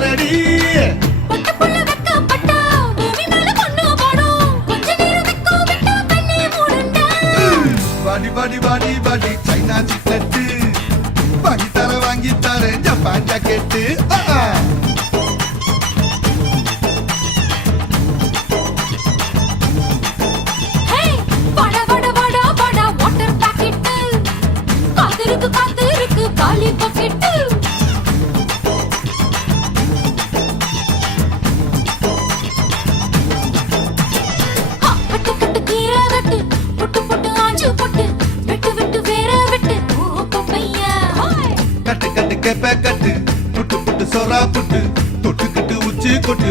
பாரடி பாடி பாடி பாடி சைனா சிக்கெட்டு வாங்கி தரேன் ஜப்பான் ஜாக்கெட்டு கட்டு கட்டு கெப்ப கட்டு புட்டு புட்டு சொரா புட்டு தொட்டு கட்டு உச்சி கொட்டு